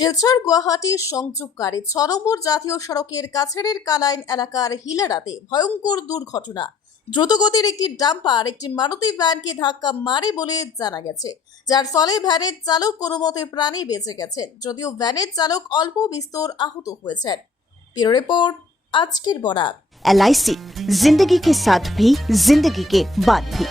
শিলচর গুয়াহাটি সংযোগকারী ৬ নম্বর জাতীয় সড়কের কাছাড়ের কালাইন এলাকার হিলারাতে ভয়ঙ্কর দুর্ঘটনা। দ্রুতগতির একটি ডাম্পার একটি মারুতি ভ্যানকে ধাক্কা মারে বলে জানা গেছে, যার ফলে ভ্যানের চালক কোনো মতে প্রাণে বেঁচে গেছেন, যদিও ভ্যানের চালক অল্প বিস্তর আহত হয়েছেন। ব্যুরো রিপোর্ট, আজকের বরাক। LIC जिंदगी के साथ भी जिंदगी के बाद भी।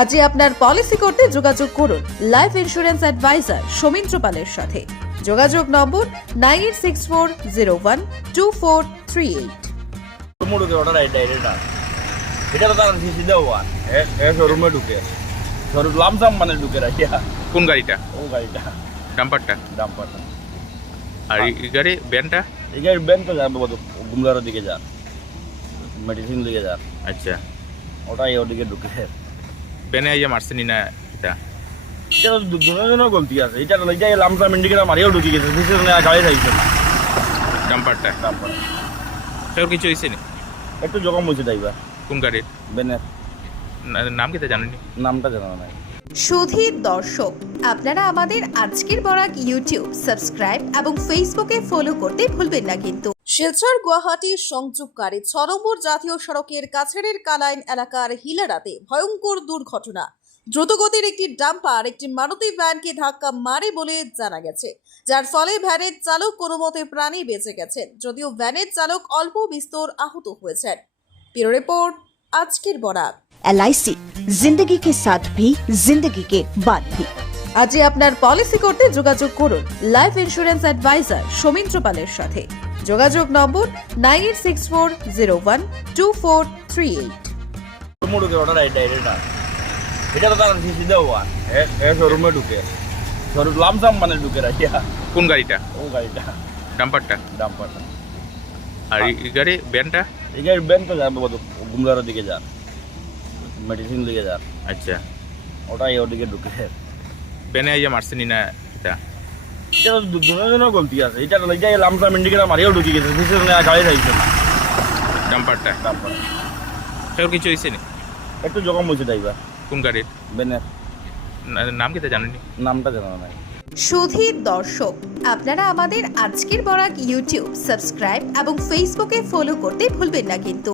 আজই আপনার পলিসি করতে যোগাযোগ করুন লাইফ ইন্স্যুরেন্স অ্যাডভাইজার সৌমিত্র পালের সাথে। যোগাযোগ নম্বর 9864012438। মুড়কে অর্ডার ডাইরেক্ট এটা তো তার সিধা হওয়া শোরুমে ঢুকে শোরুম লামসাম মানে ঢুকে রাখিয়া কোন গাড়িটা? ও গাড়িটা ডাম্পারটা। ডাম্পারটা আর এই গাড়ি ভ্যানটা? এই গাড়ির ব্যান তো যাবে গুমলার দিকে যা মেডিসিন দিকে যা। আচ্ছা, ওটাই ওদিকে ঢুকে ভ্যানে আইয়া মারছেনি না এটা? এটা তো দুজনের গলতি আছে। এটা লামসাম ইন্ডিকেটার মারিয়াও ঢুকে গেছে, পিছনে গাড়ি থাকছে না ডাম্পারটা। ডাম্পার তোর কিছু হয়েছে নি? একটু জখম হয়েছে ড্রাইভার কোন গাড়ির? ব্যানের নাম কি তা জানেনি? নামটা জানা নাই। সুধীর দর্শক, আপনারা আমাদের আজকের বরাক ইউটিউব সাবস্ক্রাইব এবং ফেসবুকে ফলো করতে ভুলবেন না কিন্তু। শিলচর গুয়াহাটি সংযোগকারী ৬ নম্বর জাতীয় সড়কের কাছাড়ের কালাইন এলাকার হিলারাতে ভয়ঙ্কর দুর্ঘটনা। দ্রুতগতির একটি ডাম্পার একটি মারুতি ভ্যানকে ধাক্কা মারে বলে জানা গেছে, যার ফলে ভ্যানের চালক কোনো মতে প্রাণে বেঁচে গেছেন, যদিও ভ্যানের চালক অল্প বিস্তর আহত হয়েছেন। ব্যুরো রিপোর্ট, আজকের বরাক। LIC जिंदगी के साथ भी जिंदगी के बाद भी। আজই আপনার পলিসি করতে যোগাযোগ করুন লাইফ ইন্স্যুরেন্স অ্যাডভাইজার সৌমিত্র পালের সাথে। যোগাযোগ নম্বর 9864012438। মুড়কে অর্ডার ডাইরেক্ট এটা তো তার সিধা হওয়া শোরুমে ঢুকে শোরুম লামসাম মানে ঢুকে রাখিয়া কোন গাড়িটা? ও গাড়িটা ডাম্পারটা। ডাম্পারটা আর এই গাড়ি ভ্যানটা? এই গাড়ির ব্যান তো যাবে গুমলার দিকে যা মেডিসিন দিকে যা। আচ্ছা, ওটাই ওদিকে ঢুকে ভ্যানে আইয়া মারছেনি না এটা? এটা তো দুজনের গলতি আছে। এটা লামসাম ইন্ডিকেটার মারিয়াও ঢুকে গেছে, পিছনে গাড়ি থাকছে না ডাম্পারটা। ডাম্পার তোর কিছু হয়েছে নি? একটু জখম হয়েছে ড্রাইভার কোন গাড়ির? ব্যানের নাম কি তা জানেনি? নামটা জানা নাই। সুধীর দর্শক, আপনারা আমাদের আজকের বরাক ইউটিউব সাবস্ক্রাইব এবং ফেসবুকে ফলো করতে ভুলবেন না কিন্তু।